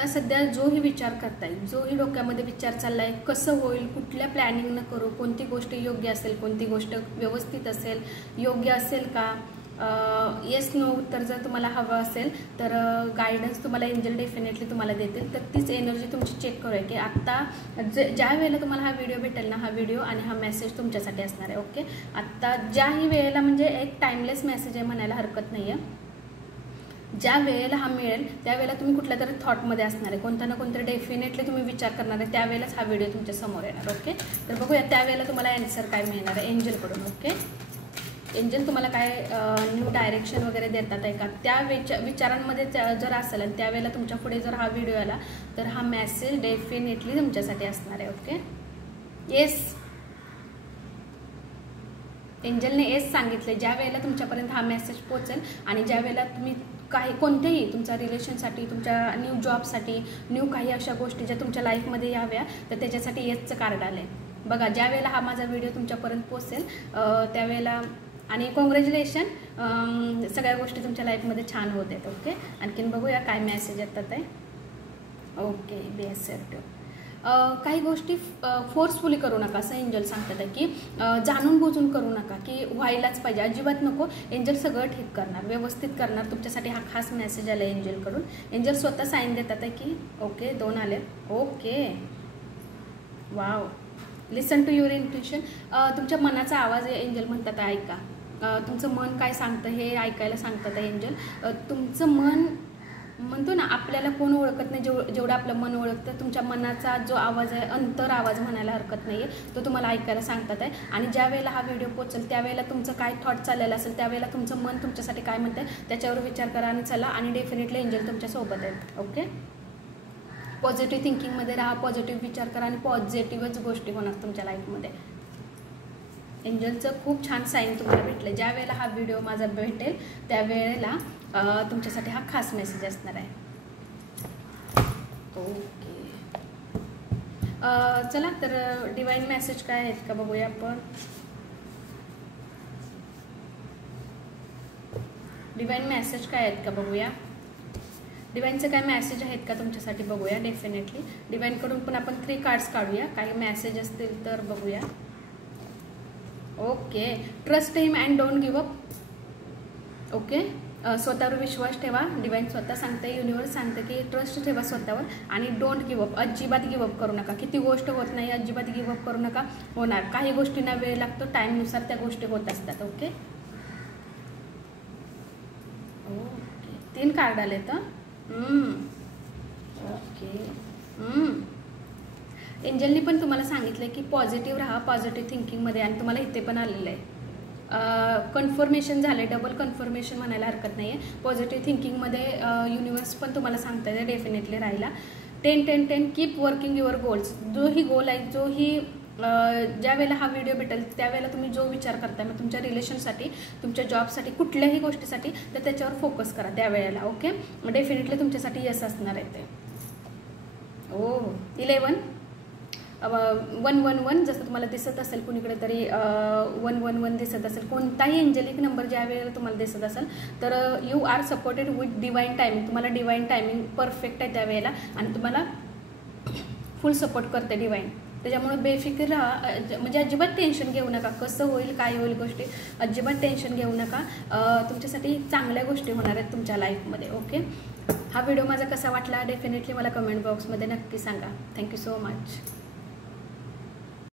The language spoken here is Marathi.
आत्ता सध्या जोही विचार करताय, जोही डोक्यामध्ये विचार चाललाय, कसं होईल, कुठल्या प्लॅनिंगनं करू, कोणती गोष्ट योग्य असेल, कोणती गोष्ट व्यवस्थित असेल, योग्य असेल का, येस नो उत्तर जर तुम्हाला हवं असेल तर गायडन्स तुम्हाला एंजल डेफिनेटली तुम्हाला देतील. तर तीच एनर्जी तुमची चेक करूया की आत्ता ज्या वेळेला तुम्हाला हा व्हिडिओ भेटेल ना, हा व्हिडिओ आणि हा मेसेज तुमच्यासाठी असणार आहे. ओके, आत्ता ज्याही वेळेला म्हणजे एक टाइमलेस मेसेज आहे म्हणायला हरकत नाही आहे. ज्या वेळेला हा मिळेल त्यावेळेला तुम्ही कुठल्या तरी थॉटमध्ये असणार आहे, कोणता ना कोणतरी डेफिनेटली तुम्ही विचार करणार आहे, त्यावेळेलाच हा व्हिडिओ तुमच्या समोर येणार. ओके, तर बघूया त्यावेळेला तुम्हाला आन्सर काय मिळणार आहे एंजलकडून. ओके, एंजल तुम्हाला काय न्यू डायरेक्शन वगैरे देतात आहे का, त्या विचारांमध्ये जर असेल आणि त्यावेळेला तुमच्या पुढे जर हा व्हिडिओ आला तर हा मेसेज डेफिनेटली तुमच्यासाठी असणार आहे. ओके, येस, एंजलने येस सांगितले. ज्या वेळेला तुमच्यापर्यंत हा मेसेज पोहोचेल आणि ज्या वेळेला तुम्ही काही कोणत्याही तुमच्या रिलेशनसाठी, तुमच्या न्यू जॉबसाठी, न्यू काही अशा गोष्टी ज्या तुमच्या लाईफमध्ये याव्या तर त्याच्यासाठी येसचं कार्ड आलं आहे. बघा, ज्या वेळेला हा माझा व्हिडिओ तुमच्यापर्यंत पोहोचेल त्यावेळेला, आणि कॉंग्रॅच्युलेशन, सगळ्या गोष्टी तुमच्या लाईफमध्ये छान होत आहेत. ओके, आणखीन बघूया काय मेसेज येतात आहे. ओके, बी असर्टिव्ह. काही गोष्टी फोर्सफुली करू नका असं एंजल सांगतात आहे की जाणून बुजून करू नका की व्हायलाच पाहिजे, अजिबात नको. एंजल सगळं ठीक करणार, व्यवस्थित करणार. तुमच्यासाठी हा खास मेसेज आला आहे एंजलकडून. एंजल स्वतः साईन देतात आहे की ओके, 2 आले. Okay, wow, listen to your intuition. तुमच्या मनाचा आवाज आहे एंजल म्हणतात ऐका. तुमचं मन काय सांगतं हे ऐकायला सांगतात आहे एंजल. तुमचं मन म्हणतो ना, आपल्याला कोण ओळखत नाही जेवढं आपलं मन ओळखतं. तुमच्या मनाचा जो आवाज आहे, अंतर आवाज म्हणायला हरकत नाही आहे, तो तुम्हाला ऐकायला सांगतात आहे. आणि ज्या वेळेला हा व्हिडिओ पोचेल त्यावेळेला तुमचं काय थॉट चाललेलं असेल, त्यावेळेला तुमचं मन तुमच्यासाठी काय म्हणतं त्याच्यावर विचार करा आणि चला, आणि डेफिनेटली एंजल तुमच्यासोबत आहेत. ओके, पॉझिटिव्ह थिंकिंगमध्ये राहा, पॉझिटिव्ह विचार करा आणि पॉझिटिव्हच गोष्टी होणार तुमच्या लाईफमध्ये. एंजलचं खूप छान साईन तुम्हाला भेटलं. ज्या वेळेला हा व्हिडिओ माझा भेटेल त्यावेळेला तुमच्यासाठी हा खास मेसेज असणार आहे. ओके, चला तर डिवाइन मेसेज काय आहेत का बघूया आपण. डिवाइन मेसेज काय आहेत का बघूया. डिवाइनचे काय मेसेज आहेत का तुमच्यासाठी बघूया. डेफिनेटली डिवाइनकडून पण आपण 3 कार्ड्स काढूया, काही मेसेज असतील तर बघूया. Okay, trust him and don't give up. Okay, स्वतःवर विश्वास ठेवा. डिवाइन स्वतः सांगते, युनिवर्स सांगते की ट्रस्ट ठेवा स्वतःवर आणि डोंट गिव्ह अप, अजिबात गिव्ह अप करू नका. किती गोष्ट होत नाही, अजिबात गिव्ह अप करू नका. होणार, काही गोष्टींना वेळ लागतो, टाईमनुसार त्या गोष्टी होत असतात. ओके, ओके, 3 कार्ड आले तर. ओके, एंजलनी पण तुम्हाला सांगितलं की पॉझिटिव्ह राहा, पॉझिटिव्ह थिंकिंगमध्ये. आणि तुम्हाला इथे पण आलेलं आहे कन्फर्मेशन झाले, डबल कन्फर्मेशन म्हणायला हरकत नाही आहे. पॉझिटिव्ह थिंकिंगमध्ये युनिवर्स पण तुम्हाला सांगता येते डेफिनेटली राहायला. 10-10-10, कीप वर्किंग युअर गोल्स. जोही गोल आहे, जोही ज्या वेळेला हा व्हिडिओ भेटेल त्यावेळेला तुम्ही जो विचार करताय, मग तुमच्या रिलेशनसाठी, तुमच्या जॉबसाठी, कुठल्याही गोष्टीसाठी, तर त्याच्यावर फोकस करा त्यावेळेला. ओके, डेफिनेटली तुमच्यासाठी यस असणार आहे ते. 11 111 जसं तुम्हाला दिसत असेल कुणीकडे तरी 111 दिसत असेल, कोणताही एंजेलिक नंबर ज्या वेळेला तुम्हाला दिसत असेल तर you are supported with divine timing. तुम्हाला डिवाइन टायमिंग परफेक्ट आहे त्यावेळेला आणि तुम्हाला फुल सपोर्ट करते डिवाइन. त्याच्यामुळे बेफिकीर राहा, म्हणजे अजिबात टेन्शन घेऊ नका. कसं होईल, काय होईल गोष्टी, अजिबात टेन्शन घेऊ नका. तुमच्यासाठी चांगल्या गोष्टी होणार आहेत तुमच्या लाईफमध्ये. ओके, हा व्हिडिओ माझा कसा वाटला डेफिनेटली मला कमेंट बॉक्समध्ये नक्की सांगा. Thank you so much.